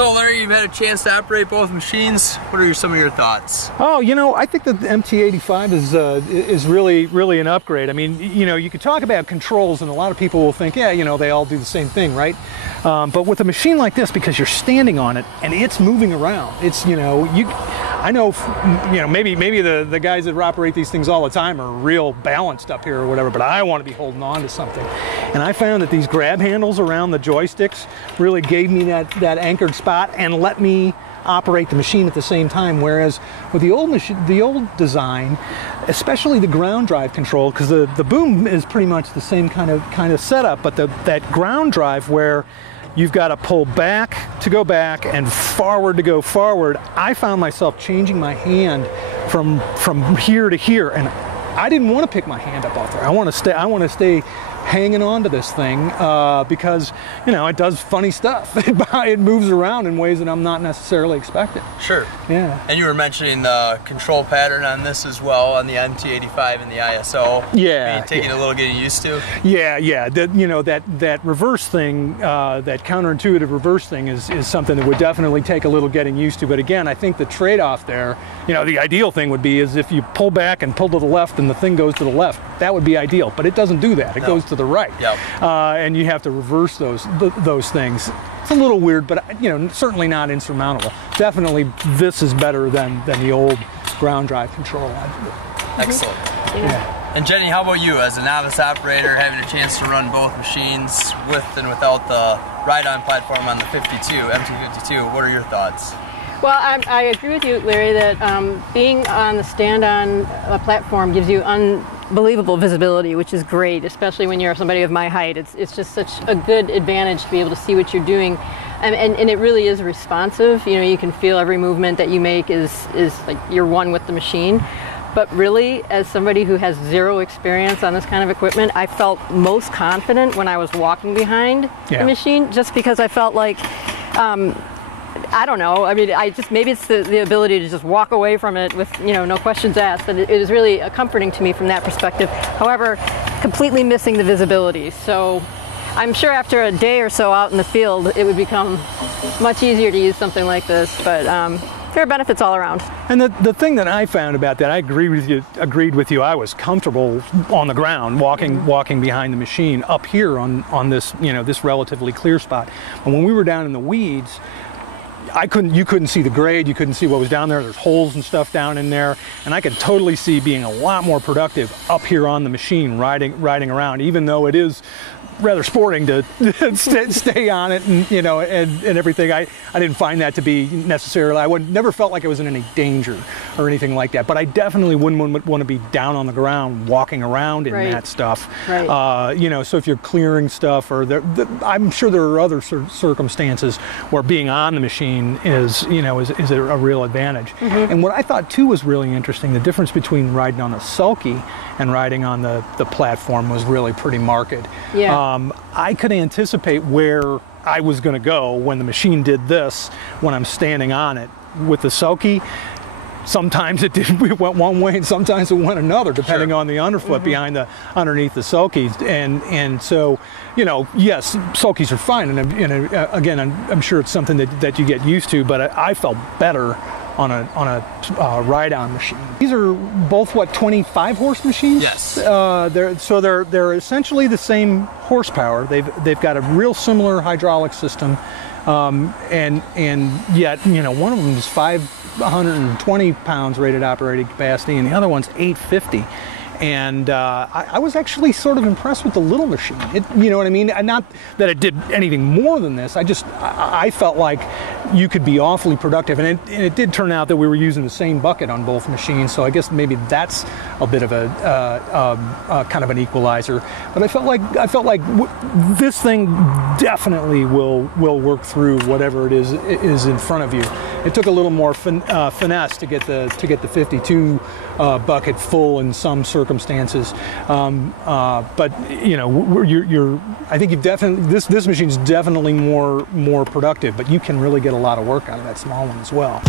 So Larry, you've had a chance to operate both machines. What are some of your thoughts? Oh, you know, I think that the MT85 is really an upgrade. I mean, you know, you could talk about controls, and a lot of people will think, yeah, you know, they all do the same thing, right? But with a machine like this, because you're standing on it and it's moving around, it's, you know, I know, you know, maybe the guys that operate these things all the time are real balanced up here or whatever, but I want to be holding on to something. And I found that these grab handles around the joysticks really gave me that anchored spot and let me operate the machine at the same time. Whereas with the old design, especially the ground drive control, because the boom is pretty much the same kind of setup, but that ground drive where you've got to pull back to go back and forward to go forward, I found myself changing my hand from here to here, and I didn't want to pick my hand up off there. I want to stay hanging on to this thing because, you know, it does funny stuff. It moves around in ways that I'm not necessarily expecting. Sure. Yeah. And you were mentioning the control pattern on this as well, on the MT85 and the ISO. Yeah. Taking a little getting used to. Yeah. You know, that reverse thing, that counterintuitive reverse thing is something that would definitely take a little getting used to. But again, I think the trade-off there, you know, the ideal thing would be is if you pull back and pull to the left and the thing goes to the left. That would be ideal, but it doesn't do that. It goes to the right. Yep. And you have to reverse those things. It's a little weird, but, you know, certainly not insurmountable. Definitely this is better than the old ground drive control. Excellent. Yeah. And Jenny, how about you as a novice operator, having a chance to run both machines with and without the ride-on platform on the MT52? What are your thoughts? Well, I agree with you, Larry, that being on the stand-on platform gives you unbelievable visibility, which is great, especially when you're somebody of my height. It's just such a good advantage to be able to see what you're doing, and it really is responsive. You know, you can feel every movement that you make is like you're one with the machine. But really, as somebody who has zero experience on this kind of equipment, I felt most confident when I was walking behind the machine, just because I felt like. I don't know. I mean, maybe it's the ability to just walk away from it with, you know, no questions asked. But it is really comforting to me from that perspective. However, completely missing the visibility. So I'm sure after a day or so out in the field, it would become much easier to use something like this. But there are benefits all around. And the thing that I found about that, I agreed with you. I was comfortable on the ground, walking behind the machine up here on this, you know, this relatively clear spot. And when we were down in the weeds, you couldn't see the grade, you couldn't see what was down there. There's holes and stuff down in there, and I could totally see being a lot more productive up here on the machine, riding around, even though it is rather sporting to stay on it, and, you know, and everything. I didn't find that to be necessarily, never felt like I was in any danger or anything like that, but I definitely wouldn't want to be down on the ground walking around in that stuff. Right. You know, so if you're clearing stuff, or I'm sure there are other circumstances where being on the machine is, you know, is a real advantage. And what I thought too was really interesting, the difference between riding on a sulky and riding on the platform was really pretty marked. Yeah. I could anticipate where I was going to go when the machine did this when I'm standing on it. With the sulky, sometimes it went one way and sometimes it went another, depending on the underfoot underneath the sulkies. And so, you know, yes, sulkies are fine, and again, I'm sure it's something that you get used to, but I felt better on a ride-on machine. These are both, what, 25 horse machines? Yes. They're essentially the same horsepower. They've got a real similar hydraulic system, and yet, you know, one of them is 520 pounds rated operating capacity, and the other one's 850. And I was actually sort of impressed with the little machine. You know what I mean? Not that it did anything more than this. I felt like you could be awfully productive, and it did turn out that we were using the same bucket on both machines. So I guess maybe that's a bit of a kind of an equalizer. But I felt like this thing definitely will work through whatever it is in front of you. It took a little more finesse to get the 52 bucket full in some circumstances, but you know, I think you've definitely this machine's definitely more productive, but you can really get a lot of work out of that small one as well.